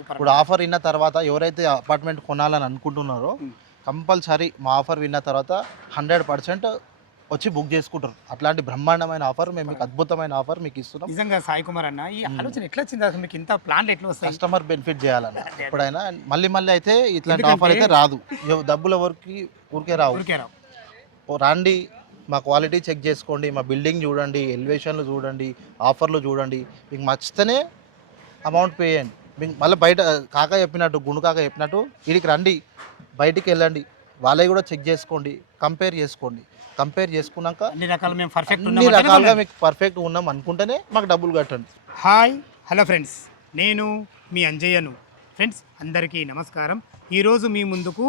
ఇప్పుడు ఆఫర్ విన్న తర్వాత ఎవరైతే అపార్ట్మెంట్ కొనాలని అనుకుంటున్నారో. కంపల్సరీ మా ఆఫర్ విన్న తర్వాత హండ్రెడ్ పర్సెంట్ వచ్చి బుక్ చేసుకుంటారు. అట్లాంటి బ్రహ్మాండమైన ఆఫర్ మేము మీకు అద్భుతమైన ఆఫర్ మీకు ఇస్తున్నాం. నిజంగా సాయి కుమార్ అన్న ఈ ఆలోచన ఎట్లా వచ్చింది? అసలు మీకు ఇంత ప్లాన్లు ఎట్లా వస్తాయి? కస్టమర్ బెనిఫిట్ చేయాలన్న. ఎప్పుడైనా మళ్ళీ మళ్ళీ అయితే ఇట్లాంటి ఆఫర్ అయితే రాదు. డబ్బులు ఎవరికి ఊరికే రావు. ఊరికే రావు. రండి మా క్వాలిటీ చెక్ చేసుకోండి మా బిల్డింగ్ చూడండి ఎలివేషన్లు చూడండి ఆఫర్లు చూడండి. మీకు నచ్చితేనే అమౌంట్ పే చేయండి. మళ్ళీ బయట కాక చెప్పినట్టు గుండు కాక చెప్పినట్టు వీడికి రండి బయటికి వెళ్ళండి వాళ్ళవి కూడా చెక్ చేసుకోండి కంపేర్ చేసుకోండి. కంపేర్ చేసుకున్నాక అన్ని రకాల మేము పర్ఫెక్ట్ అన్ని రకాలుగా మీకు పర్ఫెక్ట్ ఉన్నాం అనుకుంటేనే మాకు డబ్బులు కట్టండి. హాయ్ హలో ఫ్రెండ్స్ నేను మీ అంజయ్యను. ఫ్రెండ్స్ అందరికీ నమస్కారం. ఈరోజు మీ ముందుకు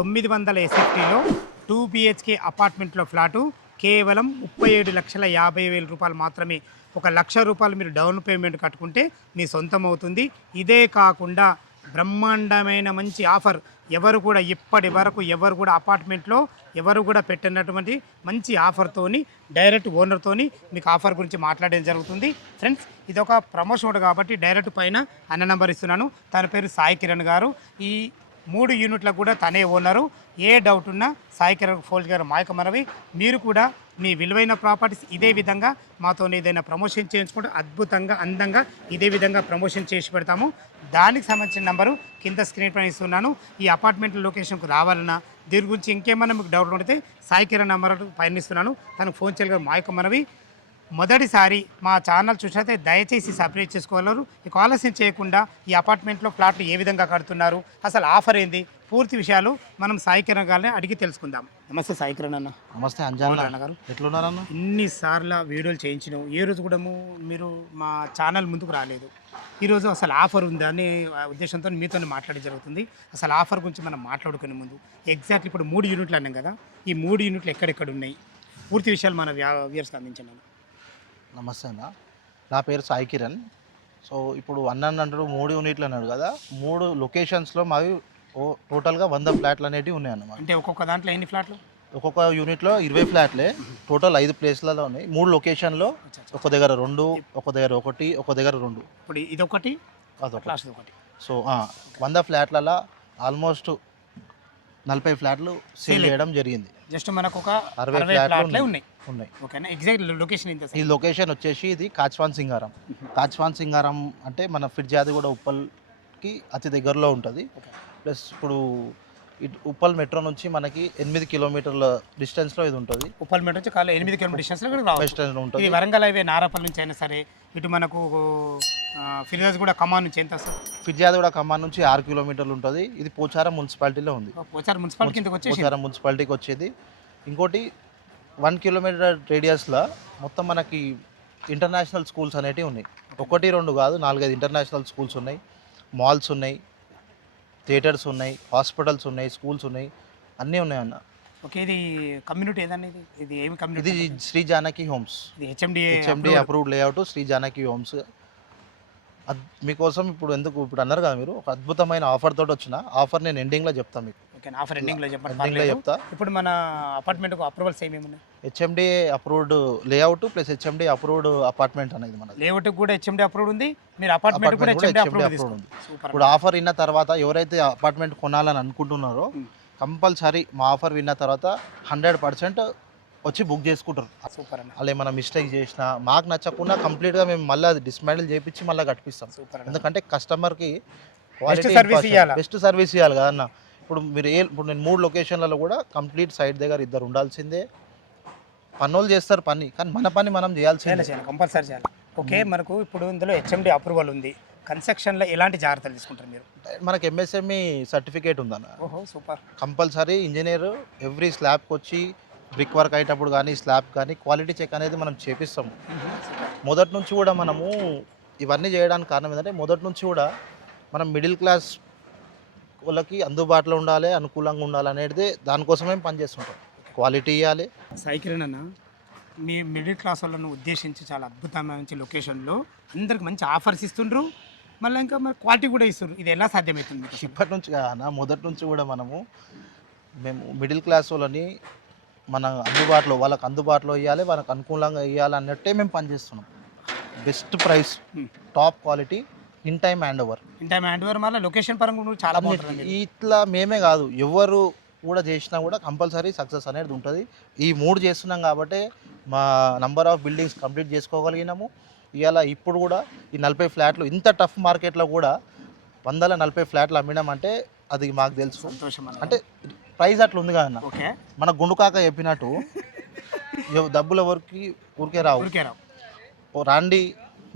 తొమ్మిది వందల ఎస్ఎఫ్టీలో టూ బిహెచ్కే అపార్ట్మెంట్లో ఫ్లాటు కేవలం ముప్పై ఏడు లక్షల యాభై వేల రూపాయలు మాత్రమే. ఒక లక్ష రూపాయలు మీరు డౌన్ పేమెంట్ కట్టుకుంటే మీ సొంతం అవుతుంది. ఇదే కాకుండా బ్రహ్మాండమైన మంచి ఆఫర్ ఎవరు కూడా ఇప్పటి వరకు ఎవరు కూడా అపార్ట్మెంట్లో ఎవరు కూడా పెట్టినటువంటి మంచి ఆఫర్తోని డైరెక్ట్ ఓనర్తోని మీకు ఆఫర్ గురించి మాట్లాడడం జరుగుతుంది. ఫ్రెండ్స్ ఇది ఒక ప్రమోషన్ కాబట్టి డైరెక్ట్ పైన అన్న నెంబర్ ఇస్తున్నాను. తన పేరు సాయి కిరణ్ గారు. ఈ మూడు యూనిట్లకు కూడా తనే ఓనరు. ఏ డౌట్ ఉన్నా సాయికర్ ఫోల్ ఫోల్డ్ గారు మాయక మనవి. మీరు కూడా మీ విలువైన ప్రాపర్టీస్ ఇదే విధంగా మాతో ఏదైనా ప్రమోషన్ చేయించుకుంటే అద్భుతంగా అందంగా ఇదే విధంగా ప్రమోషన్ చేసి పెడతాము. దానికి సంబంధించిన నంబరు కింద స్క్రీన్ పైన ఇస్తున్నాను. ఈ అపార్ట్మెంట్ లొకేషన్కు రావాలన్నా దీని గురించి ఇంకేమైనా మీకు డౌట్ ఉంటే సాయి కిరణ్ నంబర్ పైన ఇస్తున్నాను. తనకు ఫోన్ చేయగల మాయక మనవి. మొదటిసారి మా ఛానల్ చూసినైతే దయచేసి సబ్స్క్రైబ్ చేసుకోగలరు. ఇక ఆలస్యం చేయకుండా ఈ అపార్ట్మెంట్లో ప్లాట్లు ఏ విధంగా కడుతున్నారు? అసలు ఆఫర్ ఏంది? పూర్తి విషయాలు మనం సాయి కిరణ్ గారిని అడిగి తెలుసుకుందాం. నమస్తే సాయి కిరణ్ అన్న. నమస్తే అంజాన్. అన్నగారు? ఎట్లున్నారన్న? ఎన్నిసార్లు వీడియోలు చేయించినాం ఏ రోజు కూడా మీరు మా ఛానల్ ముందుకు రాలేదు. ఈరోజు అసలు ఆఫర్ ఉందా అనే ఉద్దేశంతో మీతో మాట్లాడడం జరుగుతుంది. అసలు ఆఫర్ గురించి మనం మాట్లాడుకునే ముందు ఎగ్జాక్ట్లీ ఇప్పుడు మూడు యూనిట్లు అన్నాం కదా. ఈ మూడు యూనిట్లు ఎక్కడెక్కడ ఉన్నాయి? పూర్తి విషయాలు మన వ్యూవర్స్కి అందించండి అన్న. నమస్తే అన్న. నా పేరు సాయి కిరణ్. సో ఇప్పుడు అన్న అంటారు మూడు యూనిట్లు అన్నాడు కదా. మూడు లొకేషన్స్లో మావి ఓ- టోటల్గా వంద ఫ్లాట్లు అనేటివి ఉన్నాయి అన్నమాట అంటే ఒక్కొక్క దాంట్లో ఎన్ని ఫ్లాట్లు? ఒక్కొక్క యూనిట్లో ఇరవై ఫ్లాట్లే. టోటల్ ఐదు ప్లేస్లలో ఉన్నాయి. మూడు లొకేషన్లో ఒక దగ్గర రెండు ఒక దగ్గర ఒకటి ఒక దగ్గర రెండు. ఇప్పుడు ఇదొకటి ఒకటి సో వంద ఫ్లాట్లలో ఆల్మోస్ట్ నలభై ఫ్లాట్లు సేల్ చేయడం జరిగింది. జస్ట్ మనకు ఒక అరవై ఫ్లాట్లే ఉన్నాయి. ఉన్నాయి. ఓకేనా? ఎగ్జాక్ట్ లొకేషన్ ఈ లొకేషన్ వచ్చేసి ఇది కాచ్వాన్ సింగారం. కాచ్వాన్ సింగారం అంటే మన ఫిర్జాది కూడా ఉప్పల్కి అతి దగ్గరలో ఉంటుంది. ప్లస్ ఇప్పుడు ఇటు ఉప్పల్ మెట్రో నుంచి మనకి ఎనిమిది కిలోమీటర్ల డిస్టెన్స్లో ఇది ఉంటుంది. ఉప్పల్ మెట్ నుంచి కాలు ఎనిమిది కిలోమీటర్ డిస్టెన్స్లో రావచ్చు. వెస్టర్న్ ఇది ఉంటుంది వరంగల్ హైవే నారాపల్లి నుంచి అయినా సరే ఇటు మనకు ఫిర్యాజ్ కూడా కమాన్ నుంచి ఎంత వస్తుంది ఫిర్జాది కూడా ఖమ్మం నుంచి ఆరు కిలోమీటర్లు ఉంటుంది. ఇది పోచారం మున్సిపాలిటీలో ఉంది. పోచారు మున్సిపాలిటీ పోచారం మున్సిపాలిటీకి వచ్చేది. ఇంకోటి వన్ కిలోమీటర్ రేడియస్లో మొత్తం మనకి ఇంటర్నేషనల్ స్కూల్స్ అనేటివి ఉన్నాయి. ఒకటి రెండు కాదు నాలుగైదు ఇంటర్నేషనల్ స్కూల్స్ ఉన్నాయి. మాల్స్ ఉన్నాయి. థియేటర్స్ ఉన్నాయి. హాస్పిటల్స్ ఉన్నాయి. స్కూల్స్ ఉన్నాయి. అన్నీ ఉన్నాయి అన్న ఓకే ఇది కమ్యూనిటీ ఏదన్నా ఇది? ఇది ఏమి ఇది కమ్యూనిటీ శ్రీ జానకి హోమ్స్. ఇది HMD HMD approved? Layout Shri Janaki homes. మీకోసం ఇప్పుడు ఎందుకు ఇప్పుడు అన్నారు కదా మీరు ఒక అద్భుతమైన ఆఫర్ తోటి వచ్చిన. ఆఫర్ నేను ఎండింగ్లో చెప్తాను మీకు. ఓకే ఆఫర్ చెప్పండి. చెప్తా. ఇప్పుడు మన అపార్ట్మెంట్ అప్రూవల్స్ ఏమేమి ఉన్నాయి HMD approved layout plus HMD approved apartment అనేది మనది. లేఅవుట్ కూడా హెచ్ఎండి అప్రూవ్డ్ ఉంది. మీరు అపార్ట్మెంట్ కూడా హెచ్ఎండి అప్రూవ్డ్ సూపర్ ఇప్పుడు ఆఫర్ విన్న తర్వాత ఎవరైతే అపార్ట్మెంట్ కొనాలని అనుకుంటున్నారో Hmm. కంపల్సరీ మా ఆఫర్ విన్న తర్వాత హండ్రెడ్ పర్సెంట్ వచ్చి బుక్ చేసుకుంటారు. సూపర్ అలా ఏమైనా మిస్టేక్ చేసినా మాకు నచ్చకుండా కంప్లీట్గా మేము మళ్ళీ అది డిస్మాండిల్ చేయించి మళ్ళీ కట్టిస్తాం ఎందుకంటే కస్టమర్కి ఇయ్యాలా. బెస్ట్ సర్వీస్ ఇవ్వాలి కదా అన్న. ఇప్పుడు మీరు ఏ ఇప్పుడు నేను మూడు లొకేషన్లలో కూడా కంప్లీట్ సైట్ దగ్గర ఇద్దరు ఉండాల్సిందే. పనులు చేస్తారు పని కానీ మన పని మనం చేయాలి చేయాల్సిందే. చేయాలి కంపల్సరీ చేయాలి. ఓకే మనకు ఇప్పుడు ఇందులో హెచ్ఎండి అప్రూవల్ ఉంది. కన్స్ట్రక్షన్లో ఎలాంటి జాగ్రత్తలు తీసుకుంటారు మీరు? మనకి ఎంఎస్ఎంఈ సర్టిఫికేట్ ఉందన్న. ఓహో సూపర్. కంపల్సరీ ఇంజనీర్ ఎవ్రీ స్లాబ్కి వచ్చి బ్రిక్ వర్క్ అయ్యేటప్పుడు కానీ స్లాబ్ కానీ క్వాలిటీ చెక్ అనేది మనం చేపిస్తాము. మొదటి నుంచి కూడా మనము ఇవన్నీ చేయడానికి కారణం ఏంటంటే మొదటి నుంచి కూడా మనం మిడిల్ క్లాస్ వాళ్ళకి అందుబాటులో ఉండాలి అనుకూలంగా ఉండాలి అనేది దానికోసమే పనిచేస్తుంటాం. క్వాలిటీ ఇవ్వాలి సైకిల్ అన్న మీ మిడిల్ క్లాస్ వాళ్ళను ఉద్దేశించి చాలా అద్భుతమైన లొకేషన్లో అందరికి మంచి ఆఫర్స్ ఇస్తుండ్రు. మళ్ళీ ఇంకా మరి క్వాలిటీ కూడా ఇస్తుండ్రు. ఇది ఎలా సాధ్యమవుతుంది? ఇప్పటి నుంచి కాదన్న మొదటి నుంచి కూడా మనము మేము మిడిల్ క్లాస్ వాళ్ళని మన అందుబాటులో వాళ్ళకి అందుబాటులో ఇవ్వాలి వాళ్ళకి అనుకూలంగా ఇవ్వాలి అన్నట్టే మేము పనిచేస్తున్నాం. Best price. Top quality in time hand over. ఇంత హ్యాండ్ ఓవర్ మళ్ళీ లొకేషన్ పరంగా కూడా చాలా బాగుంటుంది ఇట్లా మేమే కాదు ఎవరు కూడా చేసినా కూడా కంపల్సరీ సక్సెస్ అనేది ఉంటుంది. ఈ మూడు చేస్తున్నాం కాబట్టి మా నంబర్ ఆఫ్ బిల్డింగ్స్ కంప్లీట్ చేసుకోగలిగినాము. ఇవాళ ఇప్పుడు కూడా ఈ నలభై ఫ్లాట్లు ఇంత టఫ్ మార్కెట్లో కూడా వందల నలభై ఫ్లాట్లు అమ్మినామంటే అది మాకు తెలుసు. అంటే ప్రైస్ అట్లా ఉంది కదా ఓకే. మన గుండుకాక చెప్పినట్టు డబ్బులు ఎవరికి ఊరికే రావు. ఊరికే రావు. ఓ రండి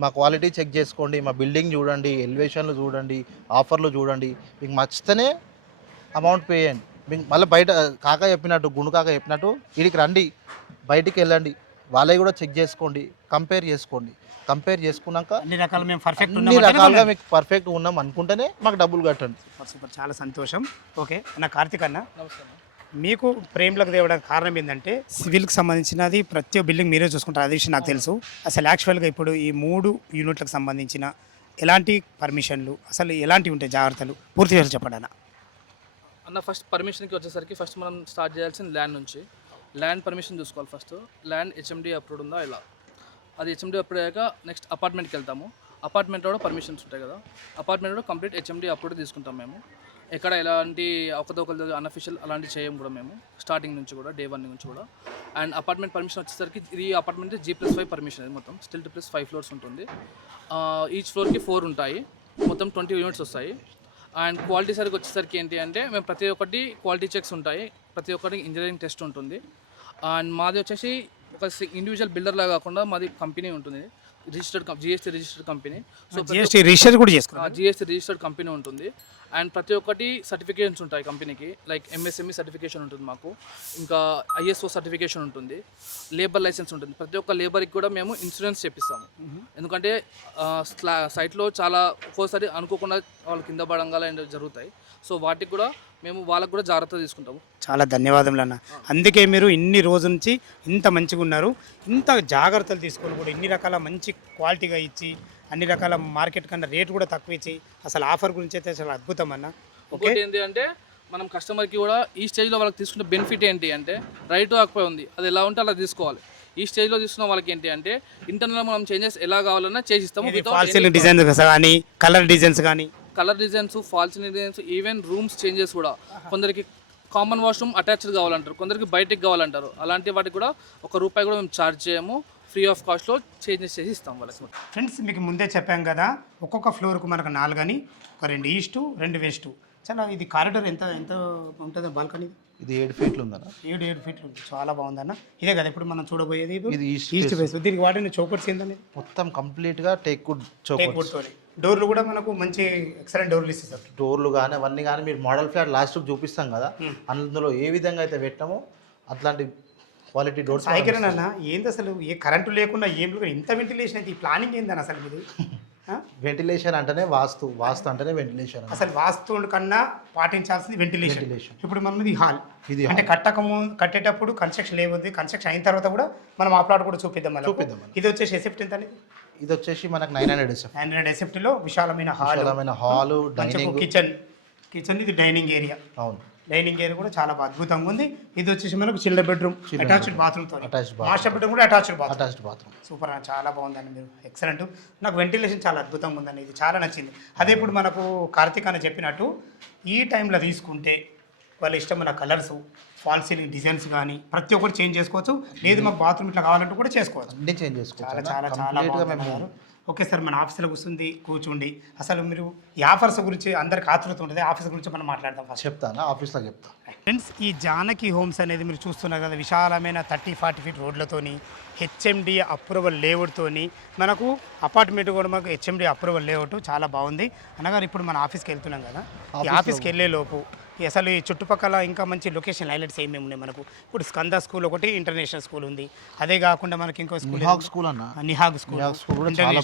మా క్వాలిటీ చెక్ చేసుకోండి మా బిల్డింగ్ చూడండి ఎలివేషన్లు చూడండి ఆఫర్లు చూడండి. మీకు నచ్చితేనే అమౌంట్ పే చేయండి. మీకు మళ్ళీ బయట కాక చెప్పినట్టు గుండు కాక చెప్పినట్టు వీడికి రండి బయటికి వెళ్ళండి. వాళ్ళవి కూడా చెక్ చేసుకోండి కంపేర్ చేసుకోండి. కంపేర్ చేసుకున్నాక అన్ని రకాల మేము పర్ఫెక్ట్ అన్ని రకాలుగా మీకు పర్ఫెక్ట్ ఉన్నాం అనుకుంటేనే మాకు డబ్బులు కట్టండి. సూపర్ చాలా సంతోషం. ఓకే. నా కార్తిక్ అన్న. మీకు ప్రేమలకు తేవడానికి కారణం ఏంటంటే సివిల్కి సంబంధించినది ప్రతి ఒక్క బిల్డింగ్ మీరే చూసుకుంటారు. అది విషయం నాకు తెలుసు. అసలు యాక్చువల్గా ఇప్పుడు ఈ మూడు యూనిట్లకు సంబంధించిన ఎలాంటి పర్మిషన్లు అసలు ఎలాంటివి ఉంటాయి జాగ్రత్తలు? పూర్తి వివరాలు చెప్పండి అన్న ఫస్ట్ పర్మిషన్కి వచ్చేసరికి ఫస్ట్ మనం స్టార్ట్ చేయాల్సింది ల్యాండ్ నుంచి. ల్యాండ్ పర్మిషన్ చూసుకోవాలి ఫస్ట్ ల్యాండ్ హెచ్ఎండి అప్రూవ్డ్ ఉందా ఇలా అది హెచ్ఎండి అప్రూవ్ అయ్యాక నెక్స్ట్ అపార్ట్మెంట్కి వెళ్తాము. అపార్ట్మెంట్లో కూడా పర్మిషన్స్ ఉంటాయి కదా. అపార్ట్మెంట్ కూడా కంప్లీట్ హెచ్ఎండి అప్రూవ్డ్ తీసుకుంటాం మేము. ఎక్కడ ఎలాంటి ఒకదొకరు అన్అఫిషియల్ అలాంటివి చేయం కూడా మేము. స్టార్టింగ్ నుంచి కూడా డే వన్ నుంచి కూడా. అండ్ అపార్ట్మెంట్ పర్మిషన్ వచ్చేసరికి ఇది apartment G plus five permission ఇది మొత్తం. స్టిల్ ప్లస్ ఫైవ్ ఫ్లోర్స్ ఉంటుంది. ఈచ్ ఫ్లోర్కి ఫోర్ ఉంటాయి. మొత్తం ట్వంటీ యూనిట్స్ వస్తాయి. అండ్ క్వాలిటీ సరికి వచ్చేసరికి ఏంటి అంటే మేము ప్రతి ఒక్కటి క్వాలిటీ చెక్స్ ఉంటాయి. ప్రతి ఒక్కటి ఇంజనీరింగ్ టెస్ట్ ఉంటుంది. అండ్ మాది వచ్చేసి ఒక ఇండివిజువల్ బిల్డర్లా కాకుండా మాది కంపెనీ ఉంటుంది. Registered GST registered company so GST register కూడా చేసుకున్నాం జిఎస్టీ రిజిస్టర్డ్ కంపెనీ ఉంటుంది. అండ్ ప్రతి ఒక్కటి సర్టిఫికేషన్స్ ఉంటాయి కంపెనీకి. లైక్ ఎంఎస్ఎంఈ సర్టిఫికేషన్ ఉంటుంది మాకు. ఇంకా ఐఎస్ఓ సర్టిఫికేషన్ ఉంటుంది. లేబర్ లైసెన్స్ ఉంటుంది. ప్రతి ఒక్క లేబర్కి కూడా మేము ఇన్సూరెన్స్ చేపిస్తాము. ఎందుకంటే స్లా సైట్లో చాలా ఒక్కోసారి అనుకోకుండా వాళ్ళు కింద పడంగా జరుగుతాయి. సో వాటికి కూడా మేము వాళ్ళకి కూడా జాగ్రత్త తీసుకుంటాము. చాలా ధన్యవాదములు అన్న. అందుకే మీరు ఇన్ని రోజుల నుంచి ఇంత మంచిగా ఉన్నారు. ఇంత జాగ్రత్తలు తీసుకొని కూడా ఇన్ని రకాల మంచి క్వాలిటీగా ఇచ్చి అన్ని రకాల మార్కెట్ కన్నా రేట్ కూడా తక్కువ ఇచ్చి అసలు ఆఫర్ గురించి అయితే చాలా అద్భుతం అన్న. ఓకే? ఏంటి అంటే మనం కస్టమర్కి కూడా ఈ స్టేజ్లో వాళ్ళకి తీసుకునే బెనిఫిట్ ఏంటి అంటే రైట్ ఆక్పై ఉంది. అది ఎలా ఉంటే అలా తీసుకోవాలి. ఈ స్టేజ్లో తీసుకున్న వాళ్ళకి ఏంటి అంటే ఇంటర్నల్ మనం చేంజెస్ ఎలా కావాలన్నా చేసిస్తాము డిజైన్స్ కానీ కలర్ డిజైన్స్ కానీ. Colour designs falls designs even rooms changes కూడా కొందరికి కామన్ వాష్రూమ్ అటాచ్డ్ కావాలంటారు కొందరికి బయటికి కావాలంటారు. అలాంటి వాటికి కూడా ఒక రూపాయి కూడా మేము ఛార్జ్ చేయము. ఫ్రీ ఆఫ్ కాస్ట్లో చేంజెస్ చేసి ఇస్తాం వాళ్ళకి ఫ్రెండ్స్ మీకు ముందే చెప్పాం కదా ఒక్కొక్క ఫ్లోర్కు మనకు నాలుగని ఒక రెండు ఈస్టు రెండు వెస్టు చాలా ఇది కారిడర్ ఎంత ఎంత ఉంటుందో బాల్కనీ ఇది ఏడు ఫీట్లు ఉందన్న. ఏడు ఏడు ఫీట్లు ఉంది. చాలా బాగుందన్న. ఇదే కదా ఇప్పుడు మనం చూడబోయేది ఇది. ఈస్ట్ ఫేస్ దీనికి వాడిన చౌకట్స్ ఏంటనేది మొత్తం కంప్లీట్గా టేక్ వుడ్ చౌక టేక్ డోర్లు కూడా మనకు మంచి ఎక్సలెంట్ డోర్లు ఇస్తారు డోర్లు కానీ అవన్నీ కానీ మీరు మోడల్ ఫ్లాట్ లాస్ట్ చూపిస్తాం కదా. అందులో ఏ విధంగా అయితే పెట్టామో అట్లాంటి క్వాలిటీ డోర్స్ సాయికిరణ్ అన్న ఏంది అసలు? ఏ కరెంటు లేకుండా ఏం ఇంత వెంటిలేషన్ అయితే ఈ ప్లానింగ్ ఏందని అసలు ఇది? వెంటిలేషన్ అంటేనే వాస్తు వాస్తు అంటేనే వెంటిలేషన్ అసలు వాస్తు కన్నా పాటించాల్సింది వెంటిలేషన్. ఇప్పుడు మనం ఇది హాల్ ఇది అంటే కట్టకము కట్టేటప్పుడు కన్స్ట్రక్షన్ ఏముంది కన్స్ట్రక్షన్ అయిన తర్వాత కూడా మనం ఆ ప్లాట్ కూడా చూపిద్దాం చూపిద్దాం. ఇది వచ్చేసి ఎసెప్ట్ ఎంత అనేది ఇది వచ్చేసి మనకు nine hundred SF nine hundred ఎసెప్ట్లో విశాలమైన హాల్ విశాలమైన హాలు డైనింగ్ కిచెన్ కిచెన్ ఇది డైనింగ్ ఏరియా అవును. డైనింగ్ ఏరియా కూడా చాలా అద్భుతంగా ఉంది. ఇది వచ్చేసి మనకు చిల్డ్రన్ బెడ్రూమ్ అటాచ్డ్ బాత్రూమ్తో. మాస్టర్ బెడ్రూమ్ కూడా attached bathroom. Attached bathroom. Super అన్న చాలా బాగుందండి మీరు. ఎక్సలెంట్ నాకు వెంటిలేషన్ చాలా అద్భుతంగా ఉందండి. ఇది చాలా నచ్చింది. అదే ఇప్పుడు మనకు కార్తీక్ అని చెప్పినట్టు ఈ టైంలో తీసుకుంటే వాళ్ళ ఇష్టమైన కలర్స్ ఫాల్ సీలింగ్ డిజైన్స్ కానీ ప్రతి ఒక్కటి చేంజ్ చేసుకోవచ్చు. లేదు మాకు బాత్రూమ్ ఇట్లా కావాలంటే కూడా చేసుకోవచ్చు. అన్ని చేంజ్ చాలా చేసుకోవచ్చు చాలా చాలా కంప్లీట్గా ఓకే సార్ మన ఆఫీస్లో కూర్చుంది కూర్చోండి. అసలు మీరు ఈ ఆఫర్స్ గురించి అందరికి ఆతృత ఉంటుంది ఆఫీస్ గురించి మనం మాట్లాడదాం ఫస్ట్ చెప్తాను ఆఫీస్లో చెప్తా. ఫ్రెండ్స్ ఈ జానకి హోమ్స్ అనేది మీరు చూస్తున్నారు కదా విశాలమైన థర్టీ ఫార్టీ ఫీట్ రోడ్లతోని హెచ్ఎండి అప్రూవల్ లేఅవుట్తోని మనకు అపార్ట్మెంట్ కూడా మాకు హెచ్ఎండి అప్రూవల్ లేఅవుట్ చాలా బాగుంది. అనగా ఇప్పుడు మన ఆఫీస్కి వెళ్తున్నాం కదా ఈ ఆఫీస్కి వెళ్ళే లోపు అసలు ఈ చుట్టుపక్కల ఇంకా మంచి లొకేషన్ హైలైట్స్ ఏమేమి ఉన్నాయి మనకు? ఇప్పుడు స్కంద స్కూల్ ఒకటి ఇంటర్నేషనల్ స్కూల్ ఉంది. అదే కాకుండా మనకి ఇంకో స్కూల్ నిహాగ్ స్కూల్ అన్న. నిహాగ్ స్కూల్.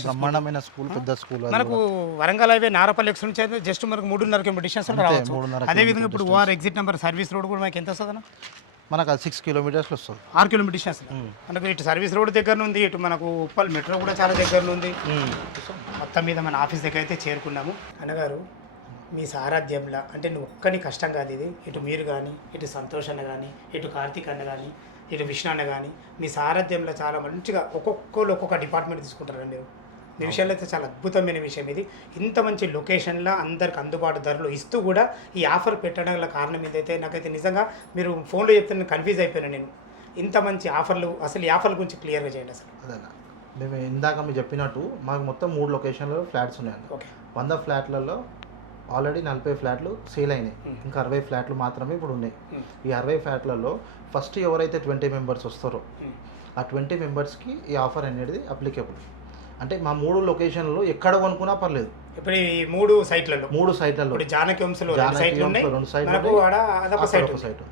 బ్రహ్మాండమైన స్కూల్ పెద్ద స్కూల్ మనకు వరంగల్ హైవే నారపల్లి ఎక్స్ నుంచి అయితే జస్ట్ మనకు మూడున్నర కిలోమీటర్ డిస్టెన్స్ రావచ్చు. మూడున్నర అదే విధంగా ఇప్పుడు OR exit number service road కూడా మనకి ఎంత వస్తుంది మనకు అది సిక్స్ కిలోమీటర్స్లో వస్తుంది. ఆరు కిలోమీటర్ డిస్టెన్స్. మనకు ఇటు సర్వీస్ రోడ్ దగ్గర ఉంది ఇటు మనకు ఉప్పల్ మెట్రో కూడా చాలా దగ్గర ఉంది. మొత్తం మీద మన ఆఫీస్ దగ్గర అయితే చేరుకున్నాము. అన్నగారు మీ సారథ్యంలో అంటే నువ్వు ఒక్కని కష్టం కాదు ఇది. ఇటు మీరు కానీ ఇటు సంతోష్ అన్న కానీ ఇటు కార్తీక్ అన్న కానీ ఇటు విష్ణు అన్న కానీ మీ సారథ్యంలో చాలా మంచిగా ఒక్కొక్కరు ఒక్కొక్క డిపార్ట్మెంట్ తీసుకుంటారు మీరు మీ విషయంలో అయితే చాలా అద్భుతమైన విషయం ఇది. ఇంత మంచి లొకేషన్లో అందరికి అందుబాటు ధరలు ఇస్తూ కూడా ఈ ఆఫర్ పెట్టడం గల కారణం ఏదైతే నాకైతే నిజంగా మీరు ఫోన్లో చెప్తే నేను కన్ఫ్యూజ్ అయిపోయాను నేను. ఇంత మంచి ఆఫర్లు అసలు ఈ ఆఫర్ల గురించి క్లియర్గా చేయండి అసలు. అదేనా? మేము ఇందాక మీరు చెప్పినట్టు మాకు మొత్తం మూడు లొకేషన్లో ఫ్లాట్స్ ఉన్నాయండి. ఓకే. వంద ఫ్లాట్లలో ఆల్రెడీ నలభై ఫ్లాట్లు సేల్ అయినాయి. ఇంకా అరవై ఫ్లాట్లు మాత్రమే ఇప్పుడు ఉన్నాయి. ఈ అరవై ఫ్లాట్లలో ఫస్ట్ ఎవరైతే ట్వంటీ మెంబర్స్ వస్తారో. ఆ ట్వంటీ మెంబర్స్కి ఈ ఆఫర్ అనేది అప్లికేబుల్ అంటే మా మూడు లొకేషన్లో ఎక్కడ కొనుక్కున్నా పర్లేదు. ఇప్పుడు ఈ మూడు సైట్లలో. మూడు సైట్లలో. జానకి వంశలో రెండు సైట్ సైట్.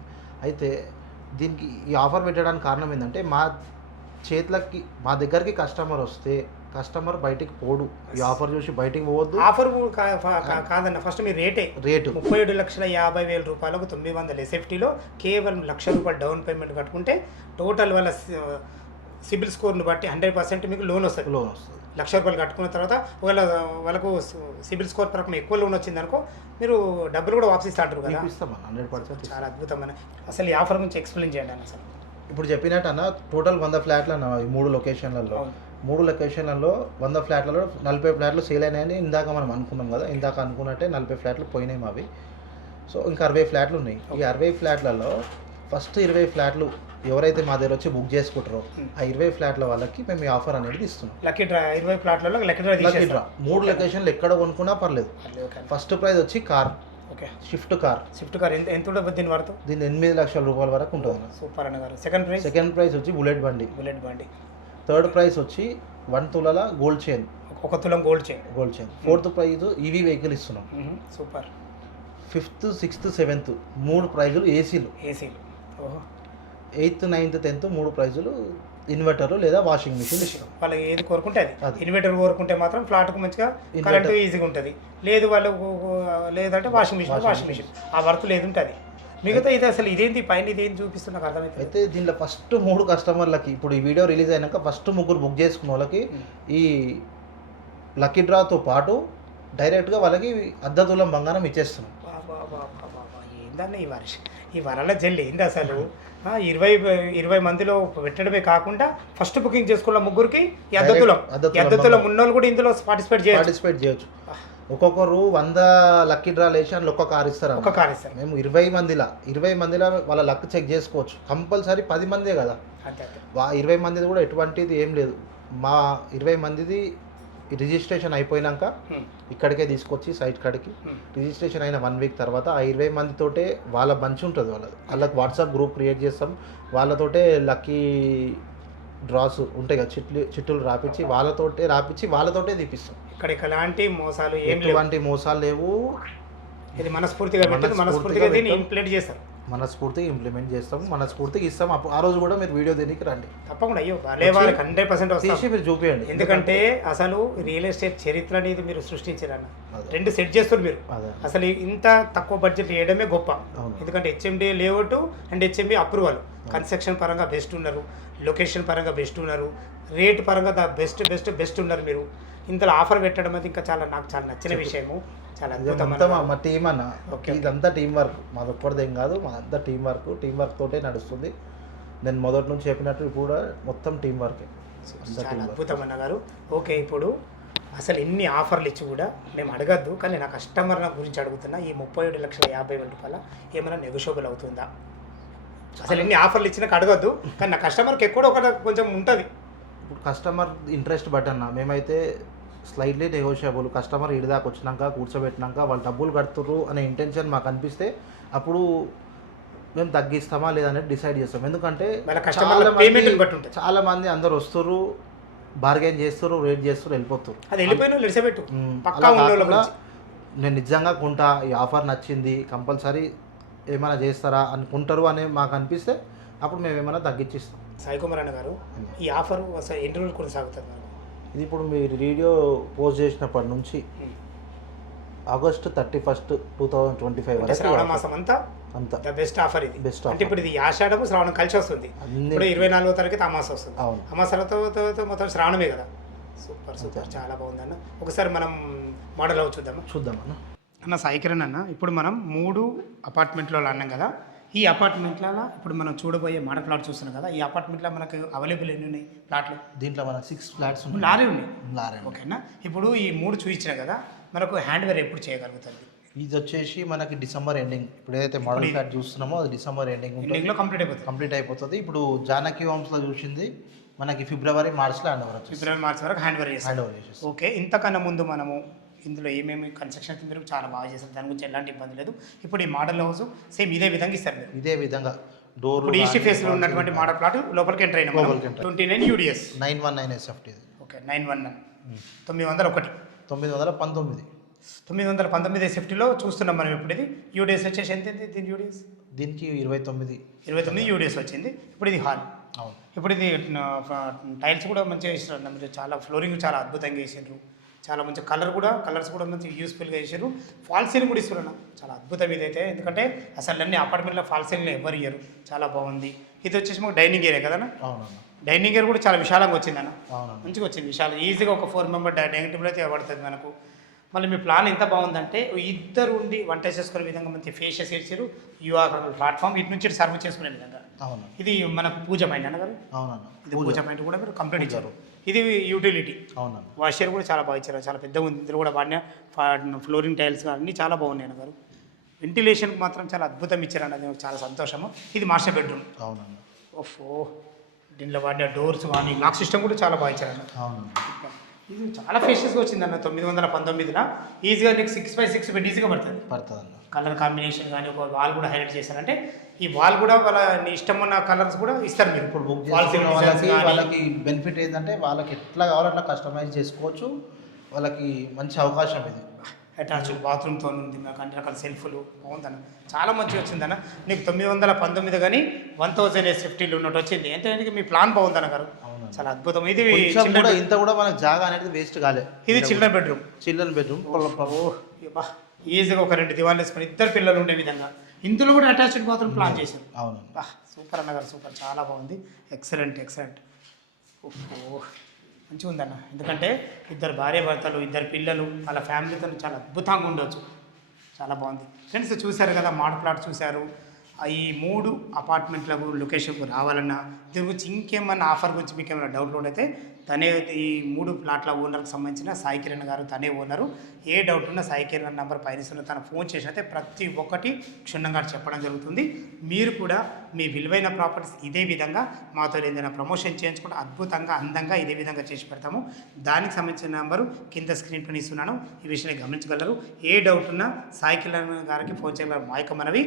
అయితే దీనికి ఈ ఆఫర్ పెట్టడానికి కారణం ఏంటంటే మా చేతులకి మా దగ్గరికి కస్టమర్ వస్తే కస్టమర్ బయటికి పోడు. ఈ ఆఫర్ చూసి బయటికి పోవద్దు. ఆఫర్ కాదన్న ఫస్ట్ మీ రేటే. రేటు. ముప్పై ఏడు లక్షల యాభై వేల రూపాయలకు తొమ్మిది వందల ఎస్ఎఫ్టీలో కేవలం లక్ష రూపాయలు డౌన్ పేమెంట్ కట్టుకుంటే టోటల్ వాళ్ళ సిబిల్ స్కోర్ని బట్టి హండ్రెడ్ పర్సెంట్ మీకు లోన్ వస్తుంది. లోన్ వస్తుంది. లక్ష రూపాయలు కట్టుకున్న తర్వాత ఒకవేళ వాళ్ళకు సిబిల్ స్కోర్ ప్రకారం ఎక్కువ లోన్ వచ్చింది అనుకో మీరు డబ్బులు కూడా వాపస్ ఇస్తా అంటారు కదా హండ్రెడ్ పర్సెంట్ చాలా అద్భుతమైన అసలు ఈ ఆఫర్ గురించి ఎక్స్ప్లెయిన్ చేయండి అన్న అసలు. ఇప్పుడు చెప్పినట్టు అన్న టోటల్ వంద ఫ్లాట్లు అన్న ఈ మూడు లొకేషన్లలో. మూడు లొకేషన్లలో వంద ఫ్లాట్లలో నలభై ఫ్లాట్లు సేల్ అయినాయని ఇందాక మనం అనుకున్నాం కదా. ఇందాక అనుకున్నట్టే నలభై ఫ్లాట్లు పోయినాయి మావి. సో ఇంకా అరవై ఫ్లాట్లు ఉన్నాయి. ఈ అరవై ఫ్లాట్లలో ఫస్ట్ ఇరవై ఫ్లాట్లు ఎవరైతే మా దగ్గర వచ్చి బుక్ చేసుకుంటారో. ఆ ఇరవై ఫ్లాట్ల వాళ్ళకి మేము ఈ ఆఫర్ అనేది ఇస్తున్నాం. లక్కీ డ్రా ఇరవై ప్లాట్లలో లక్కీ డ్రా లక్కీ డ్రా. మూడు లొకేషన్లు ఎక్కడ కొనుక్కున్నా పర్లేదు. ఫస్ట్ ప్రైజ్ వచ్చి car. Okay. Shift car. Swift car ఎంత ఎంత ఉంటుంది దీని వరకు? దీని ఎనిమిది లక్షల రూపాయల వరకు ఉంటుంది. సూపర్ అన్న గారు. సెకండ్ ప్రైస్ సెకండ్ ప్రైజ్ వచ్చి బుల్లెట్ బండి. బుల్లెట్ బండి. థర్డ్ ప్రైజ్ వచ్చి వన్ తులాల గోల్డ్ చైన్. ఒక తులం gold chain. Gold chain. Fourth prize EV vehicle ఇస్తున్నాం. సూపర్. ఫిఫ్త్ సిక్స్త్ సెవెంత్ మూడు ప్రైజులు ఏసీలు. ఏసీలు. ఎయిత్ నైన్త్ టెన్త్ మూడు ప్రైజులు ఇన్వర్టర్ లేదా వాషింగ్ మిషన్ వాళ్ళకి ఏది కోరుకుంటే అది. ఇన్వర్టర్ కోరుకుంటే మాత్రం ఫ్లాట్కు మంచిగా. కరెంటు ఈజీగా ఉంటుంది. లేదు వాళ్ళు లేదంటే వాషింగ్ మిషన్ వాషింగ్ మిషన్ ఆ వర్త్ లేదు ఉంటుంది మిగతా ఇది అసలు ఇదేంటి పైన ఇదేంటి చూపిస్తుంది నాకు అర్థమవుతుంది అయితే దీంట్లో ఫస్ట్ మూడు కస్టమర్లకి ఇప్పుడు ఈ వీడియో రిలీజ్ అయినాక ఫస్ట్ ముగ్గురు బుక్ చేసుకున్న వాళ్ళకి ఈ లక్కీ డ్రాతో పాటు డైరెక్ట్గా వాళ్ళకి అర్ధ తులం బంగారం ఇచ్చేస్తున్నాం. ఏందన్న ఈ వర్ష ఈ వరల జల్లి ఏంది అసలు? ఇరవై ఇరవై మందిలో పెట్టడమే కాకుండా ఫస్ట్ బుకింగ్ చేసుకున్న ముగ్గురికి అద్దతులం. అద్దతులం అద్దతులం. ఉన్నోళ్ళు కూడా ఇందులో పార్టిసిపేట్ చేయొచ్చు. పార్టిసిపేట్ చేయొచ్చు. ఒక్కొక్కరు వంద లక్కీ డ్రా లేచి అందులో ఒక్క కార్ ఇస్తారు ఒక కార్ ఇస్తారు. మేము ఇరవై మందిలా. ఇరవై మందిలా వాళ్ళ లక్ చెక్ చేసుకోవచ్చు. కంపల్సరీ పది మందే కదా. వా ఇరవై మందిది కూడా ఎటువంటిది ఏం లేదు. మా ఇరవై మందిది రిజిస్ట్రేషన్ అయిపోయినాక. ఇక్కడికే తీసుకొచ్చి సైట్ కాడికి. రిజిస్ట్రేషన్ అయిన వన్ వీక్ తర్వాత ఆ ఇరవై మందితోటే వాళ్ళ బంచ్ ఉంటుంది వాళ్ళది. వాళ్ళకి వాట్సాప్ గ్రూప్ క్రియేట్ చేస్తాం. వాళ్ళతోటే లక్కీ డ్రాస్ ఉంటాయి కదా చిట్లు చిట్టులు రాపించి వాళ్ళతోటే రాపించి వాళ్ళతోటే తీపిస్తాం. ఇక్కడ ఎలాంటి మోసాలు ఎటువంటి మోసాలు లేవు. ఇది మనస్ఫూర్తిగా మనస్ఫూర్తిగా. ఇంప్లిమెంట్ చేస్తారు మనస్ఫూర్తిగా ఇంప్లిమెంట్ చేస్తాం మనస్ఫూర్తిగా ఇస్తాం. అప్పుడు ఆ రోజు కూడా మీరు వీడియో దీనికి రండి. తప్పకుండా అయ్యో వాళ్ళే వాళ్ళకి హండ్రెడ్ పర్సెంట్ తీసి వస్తాం మీరు చూపించండి ఎందుకంటే అసలు రియల్ ఎస్టేట్ చరిత్ర అనేది మీరు సృష్టించారన్న. రెండు సెట్ చేస్తారు మీరు. అసలు ఇంత తక్కువ బడ్జెట్ వేయడమే గొప్ప. ఎందుకంటే HMD layout and HMD approval construction పరంగా బెస్ట్ ఉన్నారు. లొకేషన్ పరంగా బెస్ట్ ఉన్నారు. రేట్ పరంగా ద బెస్ట్ బెస్ట్ బెస్ట్ ఉన్నారు మీరు. ఇంతలో ఆఫర్ పెట్టడం అది ఇంకా చాలా నాకు చాలా నచ్చిన విషయము. చాలా మా- టీం అన్న. ఓకే. ఇదంతా టీం వర్క్ మాది ఒక్కరిదేం కాదు మా అంతా టీం వర్క్ టీం వర్క్ తోటే నడుస్తుంది. నేను మొదటి నుంచి చెప్పినట్టు కూడా మొత్తం టీం వర్కే చాలా అద్భుతం అన్న గారు. ఓకే ఇప్పుడు అసలు ఎన్ని ఆఫర్లు ఇచ్చి కూడా మేము అడగద్దు కానీ నా కస్టమర్ గురించి అడుగుతున్నా ఈ ముప్పై ఏడు లక్షల యాభై వేల రూపాయల ఏమైనా నెగోషియబుల్ అవుతుందా? అసలు ఎన్ని ఆఫర్లు ఇచ్చినాక అడగద్దు కానీ నా కస్టమర్కి ఎక్కడో ఒకటి కొంచెం ఉంటుంది. ఇప్పుడు కస్టమర్ ఇంట్రెస్ట్ బట్టి అన్న మేమైతే స్లైట్లీ నెగోషియబుల్ కస్టమర్ ఇడి దాకా వచ్చినాక కూర్చోబెట్టినాక వాళ్ళు డబ్బులు కడుతుర్రు అనే ఇంటెన్షన్ మాకు అనిపిస్తే అప్పుడు మేము తగ్గిస్తామా లేదనేది డిసైడ్ చేస్తాం. ఎందుకంటే చాలా మంది- అందరు వస్తారు బార్గెన్ చేస్తారు రేట్ చేస్తారు వెళ్ళిపోతారు. నేను నిజంగా కొంటా ఈ ఆఫర్ నచ్చింది కంపల్సరీ ఏమైనా చేస్తారా అనుకుంటారు అని మాకు అనిపిస్తే అప్పుడు మేము ఏమైనా తగ్గించిస్తాం. సాయి కుమార్ అన్న గారు ఈ ఆఫర్ అసలు ఎన్ని రోజులు కొనసాగుతుంది ఇది ఇప్పుడు మీరు వీడియో పోస్ట్ చేసినప్పటి నుంచి. August thirty first two thousand twenty five శ్రావణ మాసం అంతా అంత. బెస్ట్ ఆఫర్ ఇది. Best అంటే. ఇప్పుడు ఇది ఆషాఢము శ్రావణం కలిసి వస్తుంది. ఇప్పుడు ఇరవై నాలుగో తారీఖు అమాస వస్తుంది. అవును. అమాస తర్వాత మొత్తం శ్రావణమే కదా. Super super. చాలా బాగుందన్న ఒకసారి మనం మోడల్ అవి చూద్దామా? చూద్దామన్న అన్న సాయి కిరణ్ అన్న ఇప్పుడు మనం మూడు అపార్ట్మెంట్లో అన్నాం కదా ఈ అపార్ట్మెంట్లలో ఇప్పుడు మనం చూడబోయే మోడల్ ప్లాట్ చూస్తున్నాం కదా ఈ అపార్ట్మెంట్లో మనకు అవైలబుల్ ఎన్ని ఉన్నాయి ప్లాట్లు దీంట్లో మనకు సిక్స్ ఫ్లాట్స్ ఉన్నాయి. లారీ ఉన్నాయి లారే ఓకేనా? ఇప్పుడు ఈ మూడు చూపించిన కదా మనకు హ్యాండ్వేర్ ఎప్పుడు చేయగలుగుతుంది ఇది వచ్చేసి మనకి డిసెంబర్ ఎండింగ్ ఇప్పుడు ఏదైతే మోడల్ ఫ్లాట్ చూస్తున్నామో అది డిసెంబర్ ఎండింగ్ ఉంటుంది. ఎండింగ్లో కంప్లీట్ అయిపోతుంది. కంప్లీట్ అయిపోతుంది. ఇప్పుడు జానకి హోమ్స్లో చూసింది మనకి ఫిబ్రవరి మార్చ్లో హ్యాండ్ ఓవర్ ఫిబ్రవరి మార్చ్ వరకు హ్యాండ్వేర్ చేస్తాం హ్యాండ్ ఓవర్ ఓకే ఇంతకన్నా ముందు మనము ఇందులో ఏమేమి కన్స్ట్రక్షన్ మీరు చాలా బాగా చేస్తారు దాని గురించి ఎలాంటి ఇబ్బంది లేదు. ఇప్పుడు ఈ మోడల్ హౌస్ సేమ్ ఇదే విధంగా ఇస్తారు మీరు. ఇదే విధంగా డోర్ ఇప్పుడు ఈస్ట్ ఫేస్లో ఉన్నటువంటి మోడల్ ప్లాట్ లోపలికి ఎంటర్ అయినా. Twenty nine UDS nine one nine SFT okay nine one nine. తొమ్మిది వందల ఒకటి. తొమ్మిది వందల పంతొమ్మిది. తొమ్మిది వందల పంతొమ్మిది సేఫ్టీలో చూస్తున్నాం మనం ఇప్పుడు ఇది. యూడిఎస్ వచ్చేసి ఎంత దీని యూడిఎస్ దీనికి ఇరవై తొమ్మిది. ఇరవై తొమ్మిది యూడిఎస్ వచ్చింది. ఇప్పుడు ఇది హాల్ అవును. ఇప్పుడు ఇది టైల్స్ కూడా మంచిగా వేసారు మీరు చాలా ఫ్లోరింగ్ చాలా అద్భుతంగా వేసారు చాలా మంచి కలర్ కూడా కలర్స్ కూడా మంచి యూస్ఫుల్గా వేసారు ఫాల్ సీలింగ్ కూడా ఇస్తున్నారు చాలా అద్భుతం ఇదైతే. ఎందుకంటే అసలు అన్ని అపార్ట్మెంట్లో ఫాల్ సీలింగ్ ఎవరు ఇయ్యరు. చాలా బాగుంది. ఇది వచ్చేసి మాకు డైనింగ్ ఏరియా అవునన్నా డైనింగ్ ఏరియా కూడా చాలా విశాలంగా వచ్చిందన్న అవునన్నా మంచిగా వచ్చింది. విశాలం ఈజీగా ఒక ఫోర్ మెంబర్ డైనింగ్ టేబుల్ అయితే పడుతుంది మనకు. మళ్ళీ మీ ప్లాన్ ఎంత బాగుందంటే ఇద్దరు ఉండి వంట చేసుకునే విధంగా మంచి ఫేషియస్ ఇచ్చారు. యూఆర్ ప్లాట్ఫామ్ ఇటు నుంచి సర్వ్ చేసుకునే విధంగా. అవునన్నా ఇది మనకు పూజ మైండ్ అన్న అవునన్నా. ఇది పూజ. మైండ్ కూడా మీరు కంప్లీట్ ఇచ్చారు. ఇది యూటిలిటీ అవునన్నా. వాషర్ కూడా చాలా బాగా ఇచ్చారు. చాలా పెద్దగా ఉంది. ఇందులో కూడా వాడిన ఫ్లోరింగ్ టైల్స్ అన్నీ చాలా బాగున్నాయి అన్న గారు వెంటిలేషన్కి మాత్రం చాలా అద్భుతం ఇచ్చారు అన్నది చాలా సంతోషము. ఇది మాస్టర్ బెడ్రూమ్ అవునన్నా. ఓఫో దీనిలో వాడిన డోర్స్ కానీ లాక్ సిస్టమ్ కూడా చాలా బాగా ఇచ్చారు అన్న. అవునన్నా. ఇది చాలా ఫేషియస్గా వచ్చింది అన్న తొమ్మిది వందల పంతొమ్మిదిలో. ఈజీగా నీకు సిక్స్ బై సిక్స్ బెడ్ ఈజీగా పడుతుంది. పడుతుందన్న. కలర్ కాంబినేషన్ కానీ ఒక వాల్ కూడా హైలైట్ చేశారంటే ఈ వాల్ కూడా వాళ్ళ నీ ఇష్టం ఉన్న కలర్స్ కూడా ఇస్తారు మీరు. ఇప్పుడు వాళ్ళకి. వాళ్ళకి బెనిఫిట్ ఏంటంటే వాళ్ళకి ఎట్లా కావాలో అట్లా కస్టమైజ్ చేసుకోవచ్చు. వాళ్ళకి మంచి అవకాశం ఇది. అటాచ్డ్ బాత్రూమ్తో ఉంది నాకు అన్ని రకాల సెల్ఫ్లు బాగుందన్న. చాలా మంచిగా వచ్చిందన్న. నీకు తొమ్మిది వందల పంతొమ్మిది కానీ వన్ థౌసండ్ ఫిఫ్టీలు ఉన్నట్టు వచ్చింది. అంటే మీ ప్లాన్ బాగుందన్న గారు. చాలా అద్భుతం. ఇది కూడా ఇంత కూడా మనకు జాగా అనేది వేస్ట్ కాలే. ఇది చిల్డ్రన్ బెడ్రూమ్. Children bedroom. ఈజీగా ఒక రెండు దివాళ్ళు వేసుకొని ఇద్దరు పిల్లలు ఉండే విధంగా. ఇందులో కూడా అటాచ్డ్ బాత్రూమ్ ప్లాన్ చేశారు. అవునండి బా సూపర్ అన్నగారు సూపర్. చాలా బాగుంది. ఎక్సలెంట్ ఎక్సలెంట్ ఓహో మంచిగా ఉందన్న. ఎందుకంటే ఇద్దరు భార్య భర్తలు ఇద్దరు పిల్లలు వాళ్ళ ఫ్యామిలీతో చాలా అద్భుతంగా ఉండొచ్చు. చాలా బాగుంది. ఫ్రెండ్స్ చూశారు కదా మాడ్ ప్లాట్ చూశారు. ఈ మూడు అపార్ట్మెంట్లకు లొకేషన్కు రావాలన్నా దీని గురించి ఇంకేమన్నా ఆఫర్ గురించి మీకు ఏమైనా డౌట్లు అయితే తనే ఈ మూడు ప్లాట్ల ఓనర్కి సంబంధించిన సాయి కిరణ్ గారు తనే ఓనరు. ఏ డౌట్ ఉన్నా సాయి కిరణ్ నెంబర్ పైన తను తన ఫోన్ చేసినైతే ప్రతి ఒక్కటి క్షుణ్ణంగా చెప్పడం జరుగుతుంది. మీరు కూడా మీ విలువైన ప్రాపర్టీస్ ఇదే విధంగా మాతో ఏదైనా ప్రమోషన్ చేయించుకుంటే అద్భుతంగా అందంగా ఇదే విధంగా చేసి పెడతాము. దానికి సంబంధించిన నెంబరు కింద స్క్రీన్ పైన ఇస్తున్నాను. ఈ విషయాన్ని గమనించగలరు. ఏ డౌట్ ఉన్నా సాయి కిరణ్ గారికి ఫోన్ చేయగలరు మా యొక్క మనవి.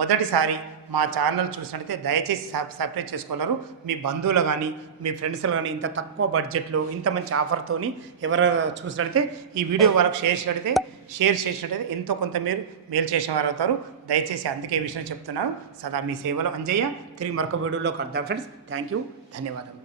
మొదటిసారి మా ఛానల్ చూసినట్టయితే దయచేసి సపరేట్ సబ్స్క్రైబ్ చేసుకోగలరు మీ బంధువులు కానీ మీ ఫ్రెండ్స్లు కానీ ఇంత తక్కువ బడ్జెట్లో ఇంత మంచి ఆఫర్తోని ఎవరు చూసినట్టయితే ఈ వీడియో వాళ్ళకి షేర్ చేయడితే షేర్ చేసినట్టయితే ఎంతో కొంత మీరు మేలు చేసేవారు అవుతారు. దయచేసి అందుకే విషయం చెప్తున్నాను. సదా మీ సేవలో అంజయ్య. తిరిగి మరొక వీడియోలో కలుద్దాం ఫ్రెండ్స్ థ్యాంక్ యూ ధన్యవాదములు.